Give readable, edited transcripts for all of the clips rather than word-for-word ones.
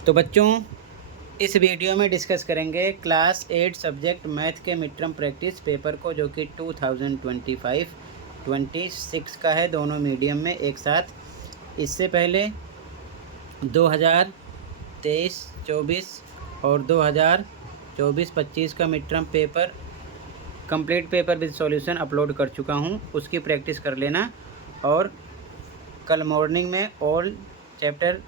तो बच्चों, इस वीडियो में डिस्कस करेंगे क्लास 8 सब्जेक्ट मैथ के मिड टर्म प्रैक्टिस पेपर को, जो कि 2025-26 का है, दोनों मीडियम में एक साथ। इससे पहले 2023-24 और 2024-25 का mid term paper complete paper with solution upload कर चुका हूँ, उसकी प्रैक्टिस कर लेना। और कल मॉर्निंग में ऑल चैप्टर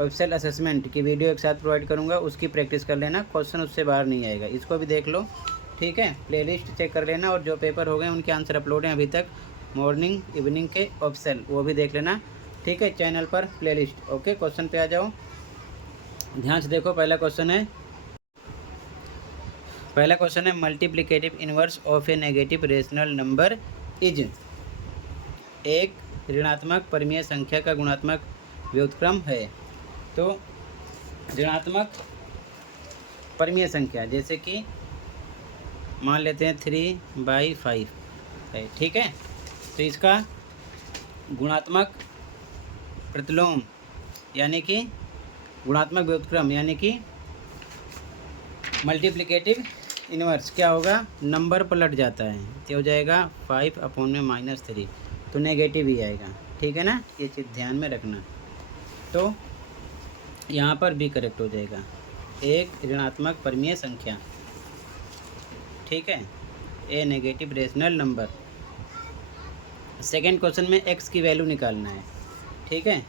ऑफिशियल असेसमेंट की वीडियो एक साथ प्रोवाइड करूंगा, उसकी प्रैक्टिस कर लेना। क्वेश्चन उससे बाहर नहीं आएगा, इसको भी देख लो, ठीक है। प्लेलिस्ट चेक कर लेना, और जो पेपर हो गए उनके आंसर अपलोड हैं अभी तक मॉर्निंग इवनिंग के ऑफिशियल, वो भी देख लेना, ठीक है, चैनल पर प्लेलिस्ट। ओके, क्वेश्चन पे आ जाओ, ध्यान से देखो। पहला क्वेश्चन है multiplicative inverse of A negative rational number is. एक ऋणात्मक परिमेय संख्या का गुणात्मक व्युत्क्रम है। तो ऋणात्मक परिमेय संख्या, जैसे कि मान लेते हैं 3/5 है, ठीक है। तो इसका गुणात्मक प्रतिलोम यानी कि गुणात्मक व्युत्क्रम यानी कि मल्टीप्लिकेटिव इनवर्स क्या होगा, नंबर पलट जाता है, तो हो जाएगा 5/-3, तो नेगेटिव ही आएगा, ठीक है ना। ये चीज़ ध्यान में रखना। तो यहाँ पर भी करेक्ट हो जाएगा, एक ऋणात्मक परिमेय संख्या, ठीक है, a negative rational number. Second question में एक्स की वैल्यू निकालना है, ठीक है,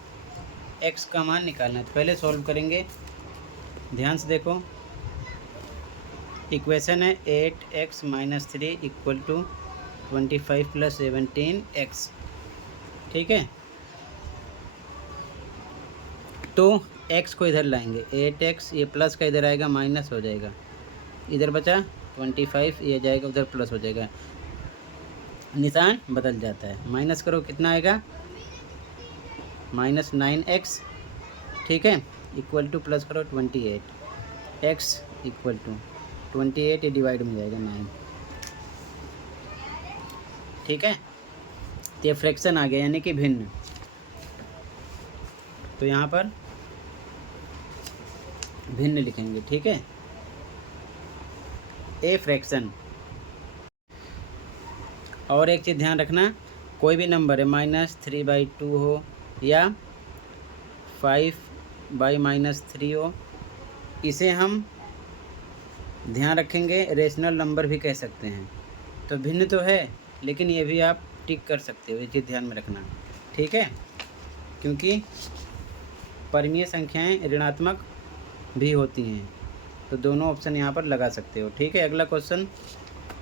एक्स का मान निकालना है। तो पहले सॉल्व करेंगे, ध्यान से देखो। इक्वेशन है 8x - 3 = 25 + 17x, ठीक है। तो x को इधर लाएंगे, 8x, ये प्लस का इधर आएगा, माइनस हो जाएगा, इधर बचा 25, ये जाएगा उधर, प्लस हो जाएगा, निशान बदल जाता है। माइनस करो, कितना आएगा, -9x, ठीक है, इक्वल टू प्लस करो 28, x इक्वल टू 28, ये डिवाइड में जाएगा 9, ठीक है। तो ये फ्रैक्शन आ गया, यानी कि भिन्न। तो यहाँ पर भिन्न लिखेंगे, ठीक है, ए फ्रैक्शन। और एक चीज़ ध्यान रखना, कोई भी नंबर है -3/2 हो या 5/-3 हो, इसे हम ध्यान रखेंगे रेशनल नंबर भी कह सकते हैं। तो भिन्न तो है, लेकिन ये भी आप टिक कर सकते हो, ये चीज़ ध्यान में रखना, ठीक है, क्योंकि परिमेय संख्याएं ऋणात्मक भी होती हैं। तो दोनों ऑप्शन यहाँ पर लगा सकते हो, ठीक है। अगला क्वेश्चन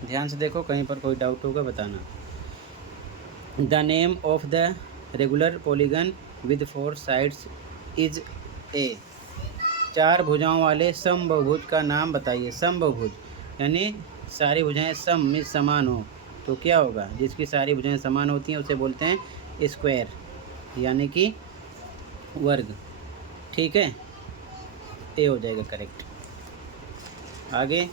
ध्यान से देखो, कहीं पर कोई डाउट होगा बताना। The name of the regular polygon with 4 sides is a. 4 भुजाओं वाले समबहुभुज का नाम बताइए। समबहुभुज यानी सारी भुजाएं सम में समान हो, तो क्या होगा, जिसकी सारी भुजाएं समान होती हैं उसे बोलते हैं स्क्वायर, यानी कि वर्ग, ठीक है। ए हो जाएगा करेक्ट। आगे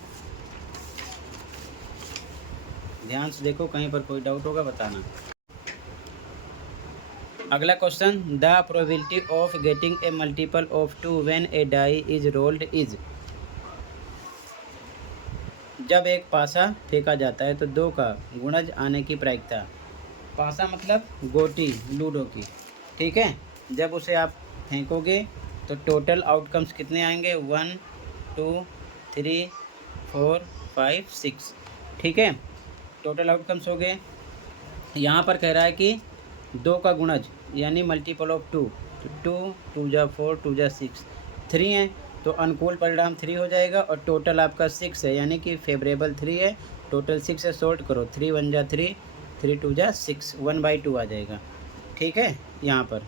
ध्यान से देखो, कहीं पर कोई डाउट होगा बताना। अगला question, the probability of getting a multiple of 2 when a die is rolled is. जब एक पासा फेंका जाता है तो 2 का गुणज आने की प्रायिकता। पासा मतलब गोटी, लूडो की, ठीक है। जब उसे आप फेंकोगे तो टोटल आउटकम्स कितने आएंगे, 1 2 3 4 5 6, ठीक है, टोटल आउटकम्स हो गए। यहाँ पर कह रहा है कि 2 का गुणज यानी मल्टीपल ऑफ 2, तो 2 2 जा 4 2 जा 6, 3 है, तो अनुकूल परिणाम 3 हो जाएगा, और टोटल आपका 6 है, यानी कि फेवरेबल 3 है, टोटल 6 है, सॉल्ट करो, 3 1 जा 3 3 2 जा 6, 1/2 आ जाएगा, ठीक है, यहाँ पर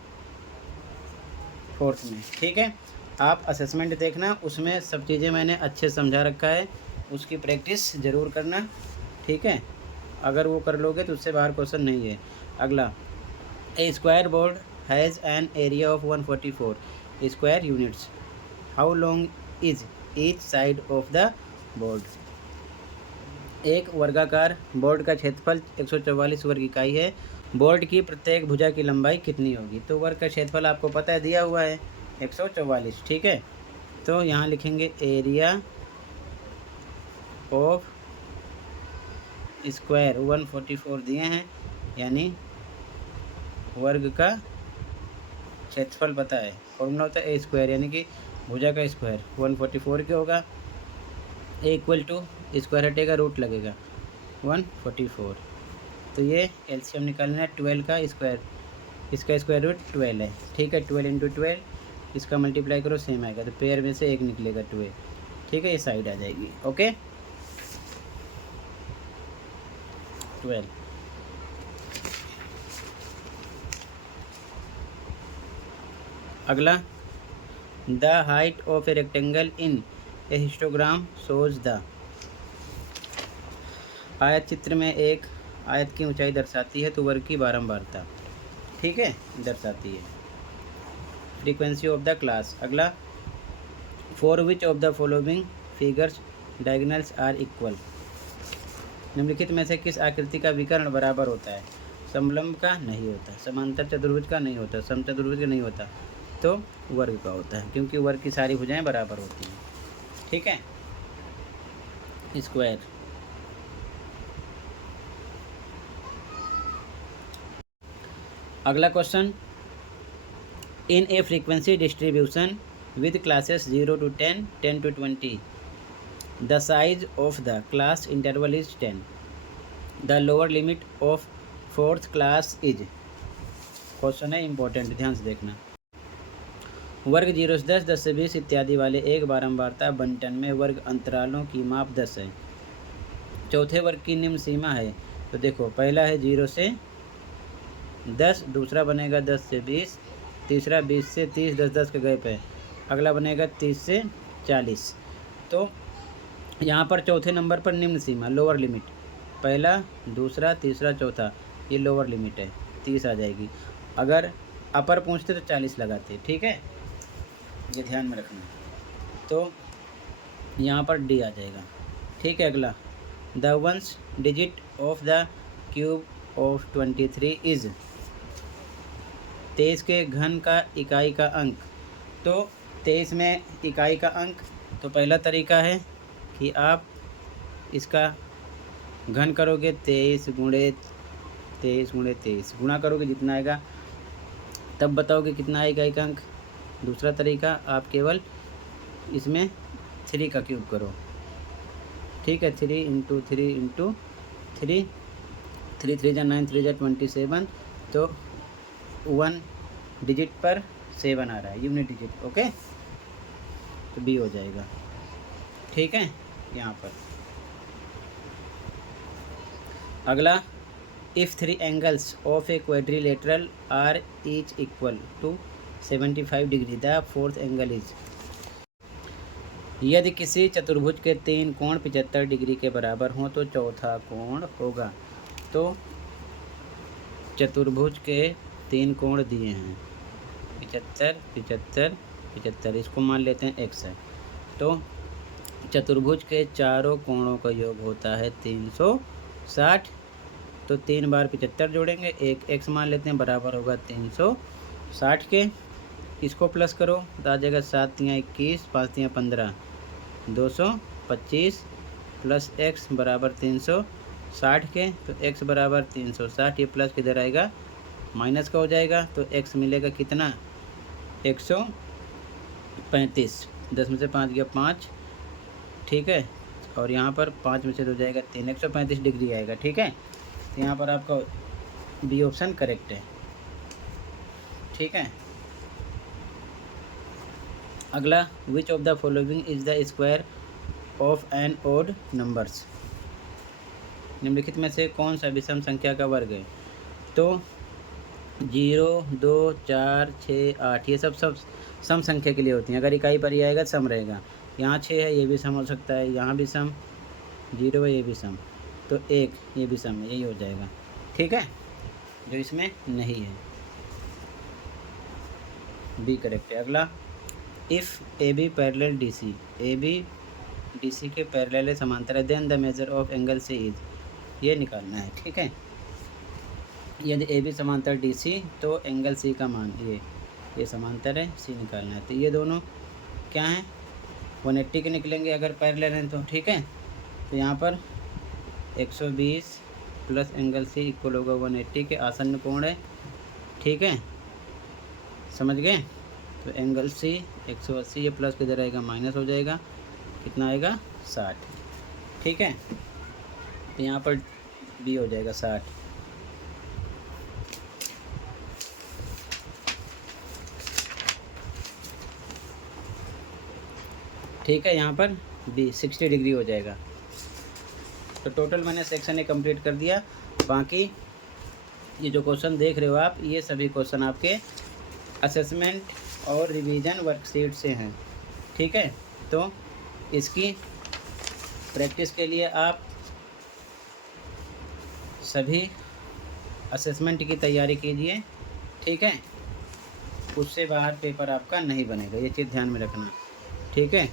फोर्थ में, ठीक है। आप असेसमेंट देखना, उसमें सब चीज़ें मैंने अच्छे समझा रखा है, उसकी प्रैक्टिस ज़रूर करना, ठीक है। अगर वो कर लोगे तो उससे बाहर क्वेश्चन नहीं है। अगला, a square board has an area of 144 square units, how long is each side of the board. एक वर्गाकार बोर्ड का क्षेत्रफल 144 वर्ग इकाई है, बोर्ड की प्रत्येक भुजा की लंबाई कितनी होगी। तो वर्ग का क्षेत्रफल आपको पता है, दिया हुआ है 144, ठीक है। तो यहाँ लिखेंगे एरिया ऑफ स्क्वायर 144 दिए हैं, यानी वर्ग का क्षेत्रफल पता है। फॉर्मूला होता है ए स्क्वायर, यानी कि भुजा का स्क्वायर 144 क्या होगा, ए इक्वल टू स्क्वायर हटेगा रूट लगेगा 144। तो ये एलसीएम निकालना है 12 का स्क्वायर, इसका स्क्वायर रूट 12 है, ठीक है। 12 इंटू 12 इसका मल्टीप्लाई करो सेम आएगा, तो पेयर में से एक निकलेगा 12, ठीक है। ये साइड आ जाएगी, ओके 12। अगला, the height of a rectangle in A histogram shows the. आयत चित्र में एक आयत की ऊंचाई दर्शाती है तो वर्ग की बारंबारता, ठीक है, दर्शाती है। Frequency of the class. अगला, for which of the following figures diagonals are equal. निम्नलिखित में से किस आकृति का विकर्ण बराबर होता है। समलंब का नहीं होता, समांतर चतुर्भुज का नहीं होता, समचतुर्भुज का नहीं होता, तो वर्ग का होता है, क्योंकि वर्ग की सारी भुजाएं बराबर होती हैं, ठीक है। स्क्वायर। अगला question, in A frequency distribution with classes 0 to 10, 10 to 20, the size of the class interval is 10, the lower limit of fourth class is. Question है इंपॉर्टेंट, ध्यान से देखना। वर्ग 0 से 10, 10 से 20 इत्यादि वाले एक बारंबारता बंटन में वर्ग अंतरालों की माप 10 है। चौथे वर्ग की निम्न सीमा है। तो देखो, पहला है 0 से 10, दूसरा बनेगा 10 से 20, तीसरा 20 से 30, 10 10 का गैप है, अगला बनेगा 30 से 40। तो यहाँ पर चौथे नंबर पर निम्न सीमा लोअर लिमिट, पहला दूसरा तीसरा चौथा, ये लोअर लिमिट है, 30 आ जाएगी। अगर अपर पूछते तो 40 लगाते, ठीक है, ये ध्यान में रखना। तो यहाँ पर डी आ जाएगा, ठीक है। अगला, the ones digit of the cube of 23 is. 23 के घन का इकाई का अंक। तो 23 में इकाई का अंक, तो पहला तरीका है कि आप इसका घन करोगे, 23 गुणे 23 गुणा करोगे, जितना आएगा तब बताओगे कितना आएगा इकाई का अंक। दूसरा तरीका, आप केवल इसमें 3 का क्यूब करो, ठीक है, 3 इंटू 3 इंटू 3, 3 3 जा 9, 3 जा 27, तो 1 डिजिट पर 7 आ रहा है, यूनिट डिजिट, ओके, तो बी हो जाएगा, ठीक है। यहाँ पर अगला, if 3 angles of a quadrilateral are each equal to 75 degree, the fourth angle is. यदि किसी चतुर्भुज के 3 कोण 75 डिग्री के बराबर हों तो चौथा कोण होगा। तो चतुर्भुज के 3 कोण दिए हैं, 75 75 75, इसको मान लेते हैं x है। तो चतुर्भुज के चारों कोणों का योग होता है 360। तो 3 बार 75 जोड़ेंगे, एक x मान लेते हैं, बराबर होगा 360 के। इसको प्लस करो तो आ जाएगा 7 तियाँ 21, 5 तियाँ 15, 225 प्लस x बराबर 360 के। तो x बराबर 360, ये प्लस किधर आएगा, माइनस का हो जाएगा, तो x मिलेगा कितना, 135। 10 में से 5 गया 5, ठीक है, और यहाँ पर 5 में से 2 जाएगा 3, 135 डिग्री आएगा, ठीक है। तो यहाँ पर आपका बी ऑप्शन करेक्ट है, ठीक है। अगला, which of the following is the square of an odd numbers. निम्नलिखित में से कौन सा विषम संख्या का वर्ग है। तो 0 2 4 6 8 ये सब सम संख्या के लिए होती हैं। अगर इकाई पर ही आएगा सम रहेगा। यहाँ 6 है, ये भी सम हो सकता है, यहाँ भी सम, 0 है, ये भी सम, तो 1 ये भी सम है, यही हो जाएगा, ठीक है, जो इसमें नहीं है, बी करेक्ट है। अगला, if A B parallel D C, A B D C के पैरेलल है, समांतर है, then the measure of angle C is, ये निकालना है, ठीक है। यदि ए बी समांतर डी सी तो एंगल सी का मान, ये समांतर है, सी निकालना है। तो ये दोनों क्या हैं, 180 के निकलेंगे अगर पैरेलल हैं तो, ठीक है। तो यहाँ पर 120 प्लस एंगल सी इक्वल होगा 180 के आसन्न कोण है, ठीक है, समझ गए। तो एंगल सी 180, ये प्लस किधर आएगा माइनस हो जाएगा, कितना आएगा 60, ठीक है। तो यहाँ पर बी हो जाएगा 60। ठीक है, यहाँ पर बी 60 डिग्री हो जाएगा। तो टोटल मैंने सेक्शन ए कंप्लीट कर दिया। बाकी ये जो क्वेश्चन देख रहे हो आप, ये सभी क्वेश्चन आपके असेसमेंट और रिवीजन वर्कशीट से हैं, ठीक है। तो इसकी प्रैक्टिस के लिए आप सभी असेसमेंट की तैयारी कीजिए, ठीक है। उससे बाहर पेपर आपका नहीं बनेगा, ये चीज़ ध्यान में रखना, ठीक है।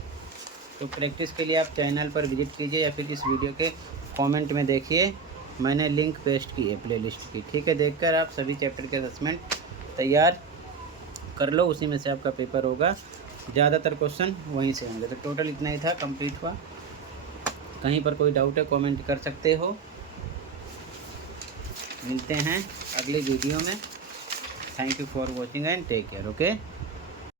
तो प्रैक्टिस के लिए आप चैनल पर विजिट कीजिए या फिर इस वीडियो के कमेंट में देखिए, मैंने लिंक पेस्ट की है प्लेलिस्ट की, ठीक है। देखकर आप सभी चैप्टर के असेसमेंट तैयार कर लो, उसी में से आपका पेपर होगा। ज़्यादातर क्वेश्चन वहीं से होंगे। तो टोटल इतना ही था, कंप्लीट हुआ। कहीं पर कोई डाउट है कमेंट कर सकते हो। मिलते हैं अगले वीडियो में। Thank you for watching and take care, okay.